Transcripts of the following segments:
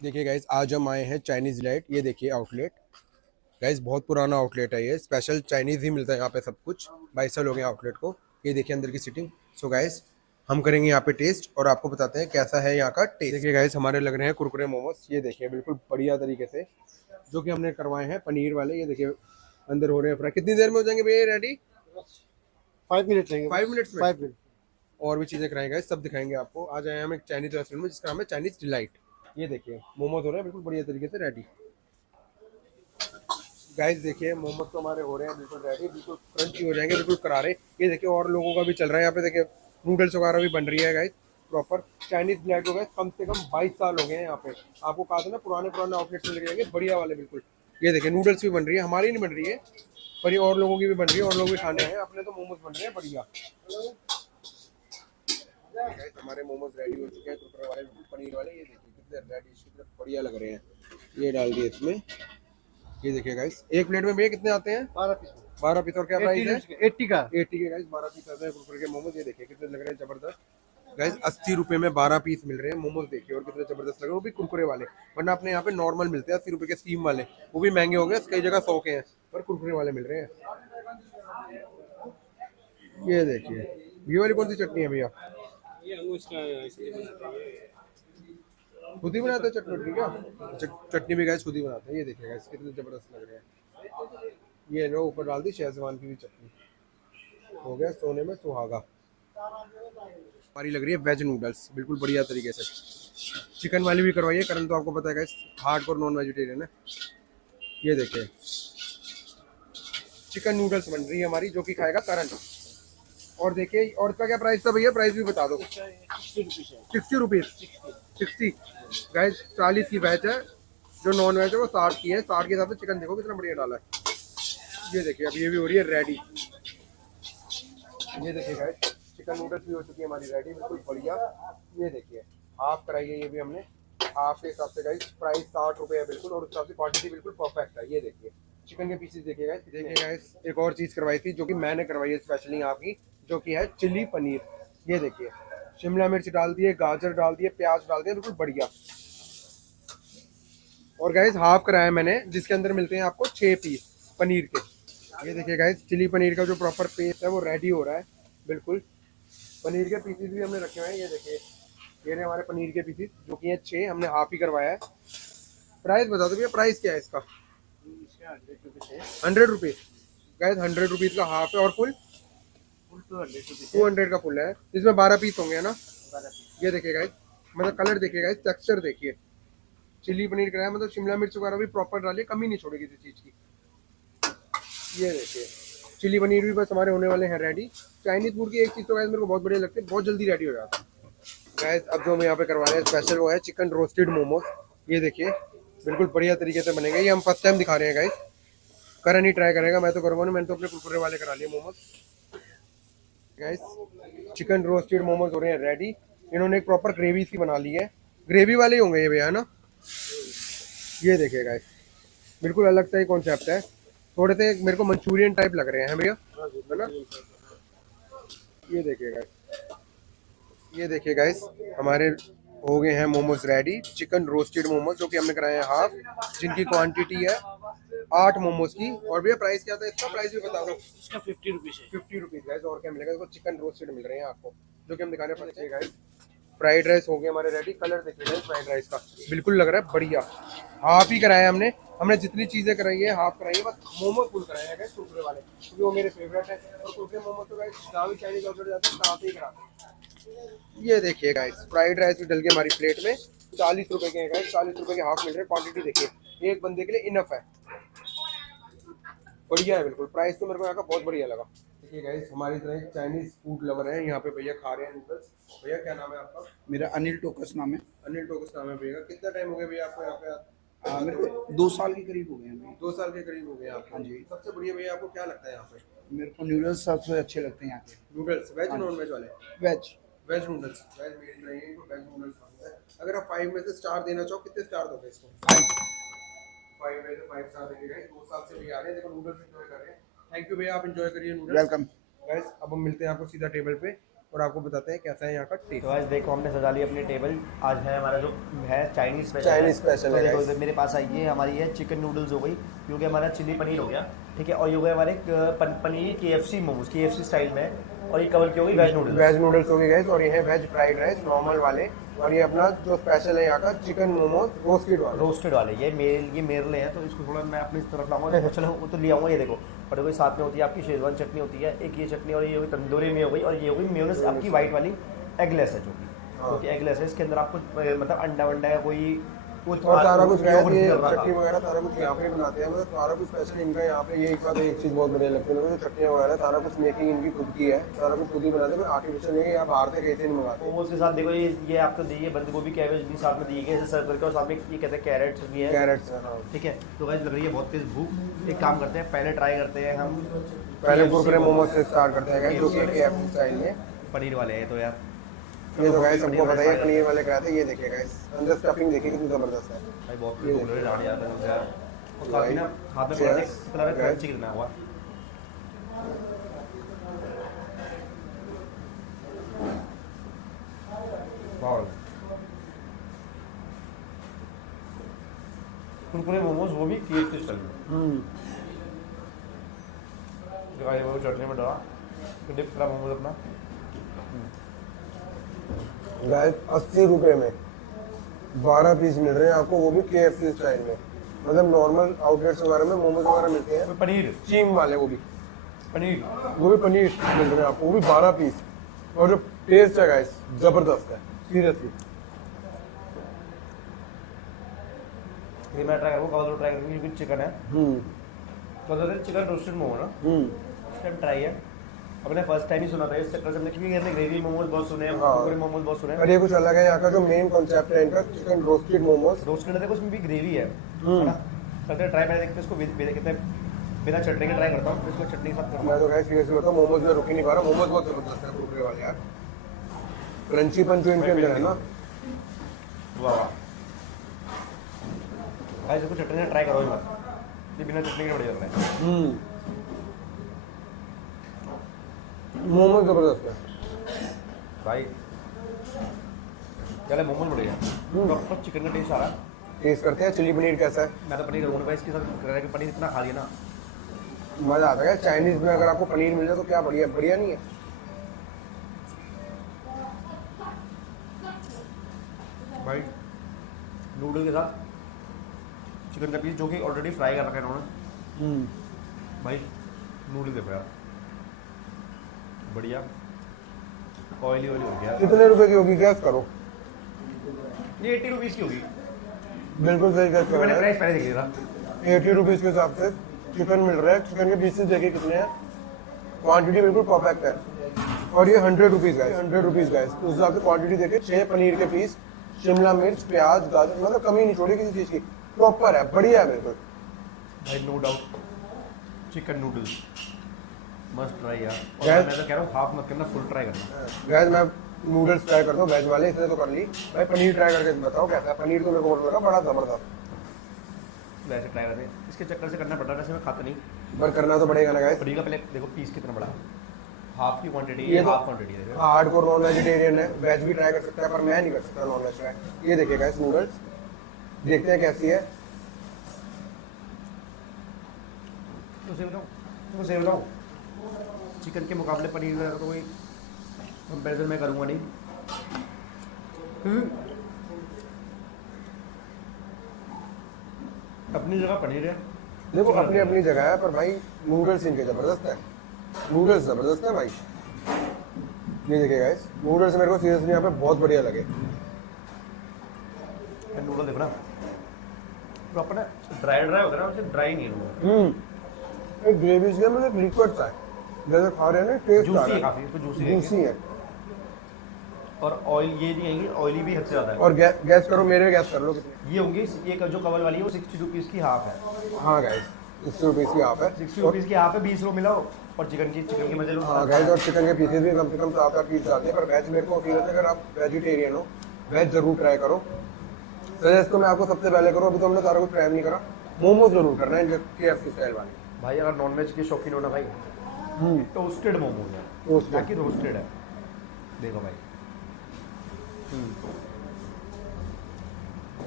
देखिए गाइस, आज हम आए हैं चाइनीज डिलाइट। ये देखिए आउटलेट। गाइस बहुत पुराना आउटलेट है, ये स्पेशल चाइनीज ही मिलता है यहाँ पे सब कुछ। 22 साल हो गए आउटलेट को। ये देखिए अंदर की सिटिंग। सो गाइस, हम करेंगे यहाँ पे टेस्ट और आपको बताते हैं कैसा है यहाँ का टेस्ट। देखिए गाइस, हमारे लग रहे हैं कुरकुरे मोमोज। ये देखिए बिल्कुल बढ़िया तरीके से, जो कि हमने करवाए हैं पनीर वाले। ये देखिए अंदर हो रहे हैं फ्राई। कितनी देर में हो जाएंगे भैया रेडी? 5 मिनट लेंगे, 5 मिनट्स में। 5 मिनट। और भी चीज़ें कराएंगे, सब दिखाएंगे आपको। आज आए हैं हम एक चाइनीज रेस्टोरेंट में जिसका नाम है चाइनीज डिलाइट। ये देखिए मोमोज हो रहे हैं बिल्कुल बढ़िया तरीके से रेडी। गाइस देखिए मोमोज तो हमारे हो रहे हैं बिल्कुल रेडी, बिल्कुल क्रंची हो जाएंगे, बिल्कुल करारे। ये देखिए और लोगों का भी चल रहा है यहाँ पे। देखिए नूडल्स वगैरह भी बन रही है गाइस प्रॉपर। चाइनीज डिलाइट हो गए, कम से कम 22 साल हो गए हैं यहाँ पे। आपको कहा था ना पुराने पुराने आउटलेट में लेके जाएंगे बढ़िया वाले बिल्कुल। ये देखिए नूडल्स भी बन रही है, हमारी नहीं बन रही है पर ये और लोगों की भी बन रही है, और लोग भी खाने हैं। अपने तो मोमोज बन रहे हैं बढ़िया। गाइस हमारे मोमोज रेडी हो चुके हैं, कुरकुरे वाले बिल्कुल पनीर वाले। ये देखिए कितने रेडी, कितने बढ़िया लग रहे हैं। ये डाल दिए इसमें। ये देखिए गाइस, एक प्लेट में भैया कितने आते हैं? 12 पीस 12 पीस। और क्या प्राइस है? 80 का। 80 के गाइस 12 पीस आते हैं कुरकुरे के मोमोज। ये देखिए कितने लग रहे हैं जबरदस्त। गाइस 80 रुपए में 12 पीस मिल रहे हैं मोमोज। देखिए और कितने जबरदस्त लग रहे हैं, वो भी कुरकुरे वाले। वरना अपने यहाँ पे नॉर्मल मिलते हैं 80 रुपए के स्टीम वाले, वो भी महंगे हो गए, कई जगह 100 के हैं, पर कुरकुरे वाले मिल रहे हैं। ये देखिए, ये वाली कौन सी चटनी है भैया? ये हम इसका इसलिए बनाते हैं। खुद ही बनाते हैं चटनी क्या? चटनी भी गाइस खुद ही बनाते हैं। ये देखिए गाइस कितने जबरदस्त लग रहे हैं। ये लो ऊपर डाल दी शेजवान की भी चटनी। हो गया सोने में सुहागा। हमारी लग रही है वेज नूडल्स बिल्कुल बढ़िया तरीके से। चिकन वाली भी करवाइए, करण तो आपको पता है गाइस हार्ड और नॉन वेजिटेरियन है। ये देखिए चिकन नूडल्स बन रही है हमारी, जो कि खाएगा करण। और देखिए और इसका क्या प्राइस था भैया? प्राइस भी बता दो। 60 रुपीज। 60। गाइस 40 की वेज है, जो नॉन वेज है वो 60 की है। 60 के हिसाब से चिकन देखो कितना बढ़िया डाला है। ये देखिए अब ये भी हो रही है रेडी। ये देखिए गाइस चिकन नूडल्स भी हो चुकी है हमारी रेडी बिल्कुल बढ़िया। ये देखिए हाफ कराई है ये भी हमने। हाफ के हिसाब से गाइस प्राइस 60 रुपये है बिल्कुल, और उस हिसाब से क्वांटिटी बिल्कुल परफेक्ट है। ये देखिए चिकन के पीसेस देखिए गाइस। देखिए गाइस एक और चीज़ करवाई थी जो कि मैंने करवाई है स्पेशली यहाँ की, जो कि है चिली पनीर। ये देखिए शिमला मिर्च डाल दिए, गाजर डाल दिए, प्याज डाल दिए, बिल्कुल बढ़िया। और गाइस हाफ कराया है मैंने, जिसके अंदर मिलते हैं आपको 6 पीस पनीर के। ये देखिए गाइस चिली पनीर का जो प्रॉपर पेस्ट है वो रेडी हो रहा है बिल्कुल। पनीर के पीसेस भी हमने रखे हुए हैं। ये देखिए ये रहे हमारे पनीर के पीसेस, जो कि है 6, हमने हाफ ही करवाया है। प्राइस बता दो भैया, प्राइस क्या है इसका? इसका 100 रुपीस है। 100 रुपीज़। गाइस 100 रुपीज़ का हाफ है, और फुल फुल तो 100 रुपीस है। 200 का फुल है। इसमें 12 पीस होंगे ना? 12 पीस। ये देखिए गाइस, मतलब कलर देखिए गाइस, टेक्सचर देखिए। चिली पनीर कराया, मतलब शिमला मिर्च वगैरह भी प्रॉपर डालिए, कमी नहीं छोड़ेगी किसी चीज़ की। ये देखिए चिली पनीर भी बस हमारे होने वाले हैं रेडी। चाइनीज फूड की एक चीज़ तो गाइस मेरे को बहुत बढ़िया लगती है, बहुत जल्दी रेडी हो जाता है। गाइस अब जो हम यहाँ पे करवा रहे हैं स्पेशल, वो है चिकन रोस्टेड मोमोज। ये देखिए बिल्कुल बढ़िया तरीके से बनेंगे। ये हम फर्स्ट टाइम दिखा रहे हैं गाइस, करण ही ट्राई करेगा, मैं तो करूँगा नहीं। मैंने तो अपने कुरकुरे वाले करा लिए momos. Guys chicken roasted momos हो रहे हैं रेडी। इन्होंने एक प्रॉपर ग्रेवी सी बना ली है। ग्रेवी वाले ही होंगे ये भैया, है ना? ये देखिए गाइस बिल्कुल अलग सा ही कॉन्सेप्ट है। थोड़े से मेरे को मंचूरियन टाइप लग रहे हैं भैया, है ना? ये देखिए गाइस, ये देखिए गाइस हमारे हो गए हैं momos ready. Chicken roasted momos जो कि हमने कराए हैं हाफ, जिनकी क्वांटिटी है 8 मोमोज की। और भैया प्राइस क्या था इसका? प्राइस भी बता दो। इसका 50 रुपीस है। 50 रुपीज़ गाइस। और क्या मिलेगा? देखो चिकन रोस्टेड मिल रहे हैं आपको, जो कि हम दिखाने पड़ते हैं गाइस। फ्राइड राइस हो गया हमारे रेडी। कलर देखिए गाइस फ्राइड राइस का, बिल्कुल लग रहा है बढ़िया। हाफ ही कराया हमने। हमने जितनी चीज़ें कराई है हाफ कराई है, बस मोमो फुल कराया है गाइस कुरकुरे वाले, क्योंकि वो मेरे फेवरेट है। और कुरकुरे मोमो तो गाइस जहाँ भी चाइनीज ऑर्डर जाते हैं साथ ही कराते हैं। ये देखिए गाइस फ्राइड राइस भी डल गई हमारी प्लेट में। 40 रुपए के हैं गाइस, 40 रुपए के हाफ मिल रहे हैं। क्वांटिटी देखिए एक बंदे के लिए इनफ है, बढ़िया है बिल्कुल। प्राइस तो मेरे को यहाँ का बहुत बढ़िया लगा। देखिए गाइस हमारी तरह एक चाइनीज फूड लवर है यहाँ पे भैया, खा रहे हैं नूडल्स। भैया क्या नाम है आपका? मेरा अनिल टोकस नाम है। अनिल टोकस नाम है भैया। कितना टाइम हो गया भैया आपको यहाँ पे मेरे आते हुए? को 2 साल के करीब हो गए हैं अभी। 2 साल के करीब हो गए आपको। हाँ जी। सबसे बढ़िया भैया आपको क्या लगता है यहाँ पे? मेरे को नूडल्स सबसे अच्छे लगते हैं यहाँ के। नूडल्स वेज हाँ नॉन जी। वेज वाले? वेज। Veg noodles. वेज मेरी नहीं तो वेज नूडल्स पसंद है। अगर आप 5 में से स्टार देना चाहो, कितने स्टार दोगे इसको? 5। 5 में से 5 स्टार देंगे गाइस। 2 साल से भी आ रहे हैं, देखो नूडल्स एंजॉय कर रहे हैं। थैंक यू भैया, आप एंजॉय करिए नूडल्स। वेलकम। गाइस अब हम मिलते हैं आपको सीधा टेबल पे। और आपको बताते हैं कैसा है यहाँ का टेस्ट। तो आज देखो हमने सजा ली अपनी टेबल। आज है हमारा जो है चाइनीज स्पेशल। Chinese special तो है देखो guys। इधर मेरे पास आई है हमारी है चिकन नूडल्स हो गई, क्योंकि हमारा चिली पनीर हो गया, ठीक है। और ये हो गए हमारे paneer KFC momos, KFC style में। और ये कवर की होगी वेज नूडल्स। वेज नूडल्स हो गए गाइस, और ये है वेज फ्राइड राइस नॉर्मल वाले, और ये अपना जो स्पेशल है यहाँ का चिकन मोमोज रोस्टेड वाला। रोस्टेड वाले ये मेरे लिए हैं, तो इसको थोड़ा मैं अपनी तरफ लाऊंगा। देखो चलो वो तो ले आऊंगा। ये देखो और देखो साथ में होती है आपकी शेजवान चटनी होती है एक, ये चटनी, और ये होगी तंदूरी में हो गई, और ये होगी मेयोनेज़ आपकी वाइट वाली एगलेस है, जो हाँ। कि एगलेस है। इसके अंदर आपको मतलब अंडा वंडा है कोई और सारा कुछ गाइस, yogurt ये नहीं डल रहा था। चटनी वगैरह सारा कुछ यहाँ पे ही बनाते हैं, मतलब सारा कुछ स्पेशल इनका यहाँ पे। ये एक चीज़ बहुत बढ़िया लगती है मुझे, चटनियाँ वगैरह सारा कुछ मेकिंग इनकी खुद की है, सारा कुछ खुद ही बनाते हैं, आर्टिफिशियल नहीं है, या बाहर से कहीं से नहीं मंगाते। मोमोज के साथ देखो ये आपको दी है बंद गोभी, कैबेज भी साथ में दी गई सर्व करके, और साथ में ये कहते हैं कैरेट्स भी है। कैरेट्स है, हाँ। ठीक है, तो गाइस लग रही है बहुत तेज भूख। एक काम करते हैं, पहले ट्राई करते हैं हम पहले कुरकुरे मोमोज से स्टार्ट करते हैं गाइस, जो कि KFC स्टाइल में। पनीर वाले हैं। तो यार ये तो गाइस सबको पता है पनीर वाले क्या थे। ये देखिए गाइस अंदर स्टफिंग देखिए कितनी जबरदस्त है। भाई बहुत पॉपुलर जाने जाता है मुझे यार। और काफी ना हाथ में पकड़ने कितना क्रंची कितना हुआ। वाह, कुरकुरे मोमोज वो भी KFC स्टाइल में। गाइस वो चटनी में डाला तो डिप करा मोमोज अपना। गाइस 80 रुपए में 12 पीस मिल रहे हैं आपको, वो भी KFC स्टाइल में। मतलब नॉर्मल आउटलेट्स वगैरह में मोमोज वगैरह मिलते हैं, पनीर चीम वाले, वो भी पनीर मिल रहे हैं आपको, वो भी 12 पीस। और जो टेस्ट है गाइस जबरदस्त है सीरियसली। ये मैं ट्राई करूँगा, कल ट्राई करूँगी क्योंकि चिकन है। तो चिकन रोस्टेड मोमो ना टाइम ट्राई है, अपने फर्स्ट टाइम ही सुना था इस चक्कर से हमने, क्योंकि हमने ग्रेवी मोमोज बहुत सुने हैं, हाँ। कुरकुरे मोमोज बहुत सुने हैं। और ये कुछ अलग है, यहाँ का जो मेन कॉन्सेप्ट है इनका चिकन रोस्टेड मोमोज। रोस्टेड है, देखो उसमें भी ग्रेवी है ना। करते हैं ट्राई, पहले देखते हैं इसको कहते हैं बिना चटनी के ट्राई करता हूँ, फिर इसको चटनी के साथ करूँगा। मैं तो गाइस सीरियसली बताऊं, मोमोज में रुक ही नहीं पा रहा। मोमोज बहुत जबरदस्त है कुरकुरे वाले यार, क्रंचीपन जो इनके अंदर है ना। वाह वाह भाई, इसको चटनी से ट्राई करो ही मत, ये बिना चटनी के बढ़िया लग रहा है। मोमोज जबरदस्त है भाई चले मोमोज बढ़िया, प्रॉपर चिकन का टेस्ट आ रहा है। टेस्ट करते हैं चिली पनीर कैसा है। मैं तो पनीर करूँगा भाई, इसके साथ पनीर इतना खा लिया ना, मजा आता है। चाइनीज में अगर आपको पनीर मिल जाए तो क्या बढ़िया, बढ़िया नहीं है। भाई नूडल के साथ चिकन का पीस जो कि ऑलरेडी फ्राई कर रखा है इन्होंने। भाई नूडल देखो यार, बढ़िया ऑयली ऑयली हो गया। कितने रुपए की होगी गैस करो। ये 80 रुपीज़ की होगी, बिल्कुल सही गैस मैंने करो। प्राइस पहले देख लिया था। 80 रुपीज के हिसाब से चिकन मिल रहा है। चिकन के पीसेस देखिए कितने हैं, क्वांटिटी बिल्कुल परफेक्ट है। और ये 100 रुपीज गाइस, 100 रुपीज गाइस। उस हिसाब से क्वांटिटी देखिए, 6 पनीर के पीस, शिमला मिर्च, प्याज, गाजर, मतलब कमी नहीं छोड़ी किसी चीज की, प्रॉपर है, बढ़िया है बिल्कुल। भाई no doubt chicken noodles must try यार। और Guys- मैं तो कह रहा हूँ हाफ मत करना, फुल ट्राई करना। गैस मैं नूडल्स ट्राई करता हूँ वेज वाले, इसने तो कर ली। भाई पनीर ट्राई करके बताओ कैसा है। पनीर तो मेरे को लगा बड़ा जबरदस्त, वैसे ट्राई करते हैं, इसके चक्कर से करना पड़ रहा है, वैसे मैं खाता नहीं। पर करना तो पड़ेगा ना गाइस। पनीर का पहले देखो पीस कितना बड़ा, हाफ की क्वांटिटी, ये ये तो- हाफ क्वांटिटी है। हार्डकोर नॉन वेजिटेरियन है, वेज भी ट्राई कर सकता है, पर मैं नहीं कर सकता नॉन वेज ट्राई। ये देखिए गाइस नूडल्स, देखते हैं कैसी है। तो सही बताऊँ चिकन के मुकाबले पनीर का तो कोई कंपेरिजन मैं करूँगा नहीं। अपनी जगह पनीर है, देखो अपनी अपनी जगह है, पर भाई नूडल्स इनके जबरदस्त है, नूडल्स जबरदस्त है भाई। ये देखिए गाइस नूडल्स मेरे को सीरियसली यहाँ पे बहुत बढ़िया लगे। नूडल देखो ना, तो अपना ड्राई ड्राई होता है ना, वैसे ड्राई नहीं है नूडल। एक ग्रेवी से मतलब लिक्विड सा है, जैसे खा रहे हैं ना, टेस्ट आ जूसी रहा है है, काफ़ी, इसको जूसी जूसी है। और ऑयल ये नहीं है, ऑयली भी हद से ज़्यादा है। और गैस करो, मेरे गैस कर लो कितने। ये होंगी, ये जो कवल वाली है वो 60 रुपीज़ की हाफ है। हाँ गाइस 60 रुपीज़ की हाफ है। 60 रुपीज़ की हाफ है, 20 रुपये मिलाओ और चिकन की मजे लो। हाँ गाइस, और चिकन के पीसेस भी कम से कम 7-8 पीस आते हैं। पर वेज मेरे को फील होता है, अगर आप वेजिटेरियन हो वेज जरूर ट्राई करो। सजेस्ट तो मैं आपको सबसे पहले करूँ, अभी तो हमने सारा कुछ ट्राई नहीं करा। मोमोज जरूर करना है KFC स्टाइल वाले। भाई अगर नॉनवेज के शौकीन हो ना भाई, टोस्टेड मोमोज है, Toasted। बाकी रोस्टेड है। देखो भाई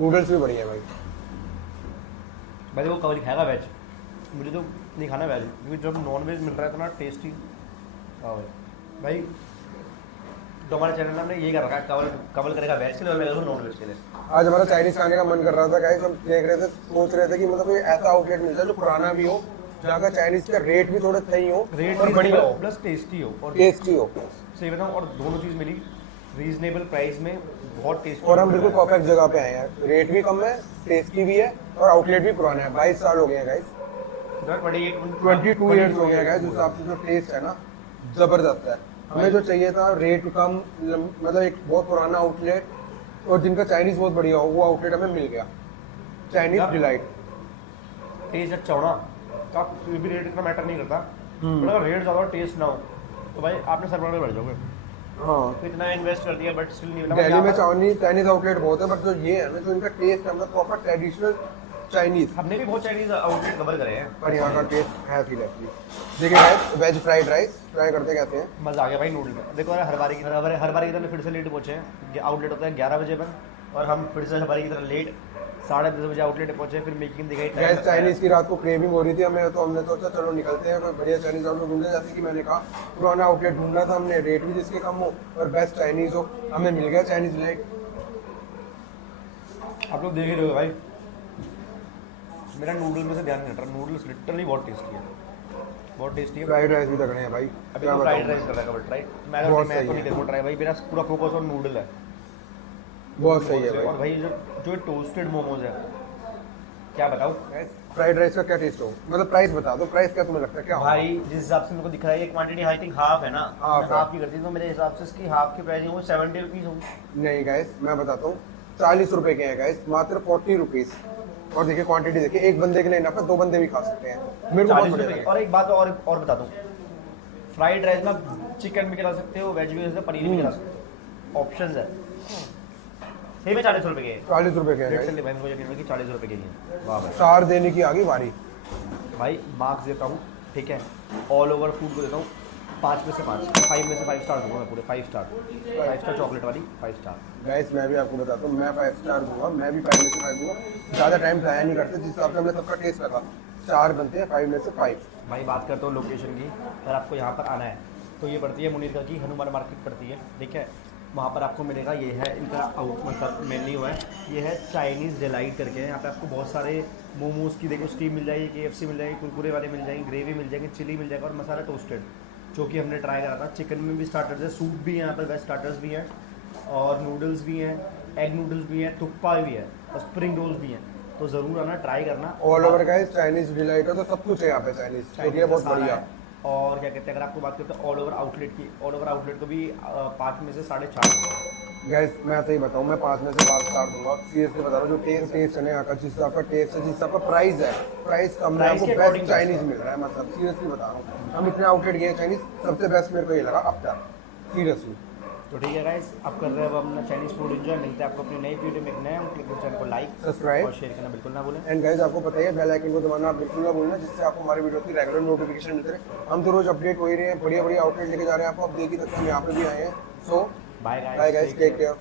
नूडल्स भी बढ़िया है भाई। भाई देखो कवल खाएगा वेज, मुझे तो नहीं खाना वेज, क्योंकि जब नॉन वेज मिल रहा है तो ना टेस्टी। हाँ भाई तो हमारे चैनल में हमने ये कर रखा है, कवल कवल करेगा वेज के लिए और मैं करूँगा नॉन वेज के लिए। आज हमारा चाइनीज खाने का मन कर रहा था गाइस, हम देख रहे थे, सोच रहे थे कि मतलब कोई ऐसा आउटलेट मिल जाए जो पुराना भी हो, जहाँ का चाइनीज का रेट भी थोड़ा सही हो रेट और बढ़िया हो, प्लस टेस्टी हो और टेस्टी हो। सही बताऊँ, और दोनों चीज़ मिली रीजनेबल प्राइस में, बहुत टेस्टी। और हम बिल्कुल परफेक्ट जगह पे आए हैं, रेट भी कम है, टेस्टी भी है और आउटलेट भी पुराना है। 22 साल हो गए हैं गाइस, 22 ईयर्स हो गए हैं गाइस। उस हिसाब से जो टेस्ट है ना जबरदस्त है। हमें जो चाहिए था रेट कम, मतलब एक बहुत पुराना आउटलेट और जिनका चाइनीज बहुत बढ़िया हो, वो आउटलेट हमें मिल गया, चाइनीज डिलाइट। टेस्ट अच्छा होना तो आप कोई भी रेट इतना मैटर नहीं करता, पर अगर रेट ज़्यादा टेस्ट ना हो तो भाई आपने सर पर बढ़ जाओगे। हाँ, तो इतना इन्वेस्ट कर दिया बट स्टिल नहीं मिला। दिल्ली में चाइनीज आउटलेट बहुत है, बट जो ये है ना, जो इनका टेस्ट है मतलब प्रॉपर ट्रेडिशनल चाइनीज, हमने भी बहुत चाइनीज आउटलेट कवर करे हैं, पर यहाँ का टेस्ट है सीरियसली। देखिए guys, veg fried rice try करते कैसे हैं। मज़ा आ गया भाई नूडल में। देखो यार हर बारी की तरह फिर से लेट पहुँचे हैं। आउटलेट होता है 11 बजे बंद और हम फिर से हर बारी की तरह लेट 10:30 बजे आउटलेट पहुँचे, फिर मेकिंग दिखाई। गैस चाइनीज की रात को क्रेविंग हो रही थी हमें, तो हमने सोचा चलो निकलते हैं कोई बढ़िया चाइनीज आउटलेट ढूंढे। जैसे कि मैंने कहा पुराना आउटलेट ढूंढना था हमने, रेट भी जिसके कम हो और बेस्ट चाइनीज हो, हमें मिल गया चाइनीज लाइट। आप लोग देख ही रहे हो भाई, मेरा नूडल में से ध्यान नहीं हट रहा। नूडल्स लिटरली बहुत टेस्टी है, बहुत टेस्टी है। फ्राइड राइस भी तगड़े हैं भाई, अभी क्या तो फ्राइड बताऊं, राइस कर रहा है ट्राई। बहुत मैं सही तो है। नहीं करूँगा ट्राई भाई, मेरा पूरा फोकस ऑन नूडल है। बहुत सही है और भाई। भाई जो टोस्टेड मोमोज है, क्या बताऊँ फ्राइड राइस का क्या टेस्ट हो, मतलब प्राइस बता दो, प्राइस क्या तुम्हें लगता है क्या होगा? भाई। जिस हिसाब से मेरे को दिख रहा है ये क्वांटिटी आई थिंक हाफ है ना, हाफ है। हाफ की करती तो मेरे हिसाब से इसकी हाफ की प्राइसिंग हो 70 रुपीज़ होगी। नहीं गाइस, मैं बताता हूँ, 40 रुपए के हैं गाइस, मात्र 40 रुपीज। और देखिए क्वांटिटी देखिए, एक बंदे के लिए ना, 2 बंदे भी खा सकते हैं। मेरे को बहुत 40 बढ़िया रुपये। लगा। और एक बात और बता दूँ, फ्राइड राइस में चिकन भी खिला सकते हो, वेज भी खिला सकते हो, पनीर भी खिला सकते हो, ऑप्शन है। सही में 40 रुपये के हैं। 40 रुपए के हैं Literally guys। भाई मेरे को यकीन है कि 40 रुपये के लिए। वाह भाई। 4 देने की आ गई बारी। भाई मार्क्स देता हूँ, ठीक है, ऑल ओवर फूड को देता हूँ 5 में से 5, 5 में से 5 स्टार दूंगा मैं पूरे, 5 स्टार चॉकलेट वाली 5 स्टार। गाइस मैं भी आपको बताता हूँ, मैं 5 स्टार दूंगा, मैं भी 5 में से 5 दूंगा। ज़्यादा टाइम ज़ाया नहीं करते, जिस हिसाब से हमने सबका टेस्ट रखा, 4 बनते हैं, 5 में से 5। भाई बात करता हूँ लोकेशन की, अगर आपको यहाँ पर आना है तो ये पड़ती है मुनीरगढ़ की हनुमान मार्केट पड़ती है, ठीक है। वहाँ पर आपको मिलेगा, ये है इनका आउट मतलब मेन्यू है, ये है चाइनीज़ डिलाइट करके है। यहाँ पे आपको बहुत सारे मोमोज़ की देखो स्टीम मिल जाएगी, KFC मिल जाएगी, कुरकुरे वाले मिल जाएंगे, ग्रेवी मिल जाएगी, चिली मिल जाएगा और मसाला टोस्टेड, जो कि हमने ट्राई करा था। चिकन में भी स्टार्टर्स है, सूप भी है यहाँ पर, वेज स्टार्टर्स भी हैं और नूडल्स भी हैं, एग नूडल्स भी हैं, थुक्पा भी है और स्प्रिंग रोल्स भी हैं। तो ज़रूर आना, ट्राई करना। All over guys Chinese delight है, तो सब कुछ है यहाँ पे चाइनीज, जो कि है बहुत बढ़िया। और क्या कहते हैं, अगर आपको बात करते हैं ऑल ओवर आउटलेट की, ऑल ओवर आउटलेट को भी 5 में से 4.5। गाइस मैं सही बताऊँ, मैं 5 में से 5 स्टार दूंगा, सीरियसली बता रहा हूँ। जो टेस्ट है ना यहाँ का, जिस हिसाब का टेस्ट है, जिस हिसाब का प्राइस है, प्राइस कम है, Price आपको के बेस्ट according चाइनीज मिल रहा है। मतलब सीरियसली बता रहा हूँ, हम इतने आउटलेट गए चाइनीज, सबसे बेस्ट मेरे को ये लगा अब तक, सीरियसली। तो ठीक है गाइस, अब कर रहे हैं अब अपना चाइनीज फूड एंजॉय। मिलते हैं आपको अपनी नई वीडियो में एक नए चैनल को लाइक सब्सक्राइब और शेयर करना बिल्कुल ना भूलें। एंड गाइस आपको पता ही है, बेल आइकन को दबाना आप बिल्कुल ना भूलना, जिससे आपको हमारे वीडियो की रेगुलर नोटिफिकेशन मिलते रहे। हम तो रोज अपडेट हो ही रहे हैं, बढ़िया बढ़िया आउटलेट लेके जा रहे हैं आपको। अब देख ही सकते हैं, हम यहाँ पे भी आए हैं। So bye bye guys, take care.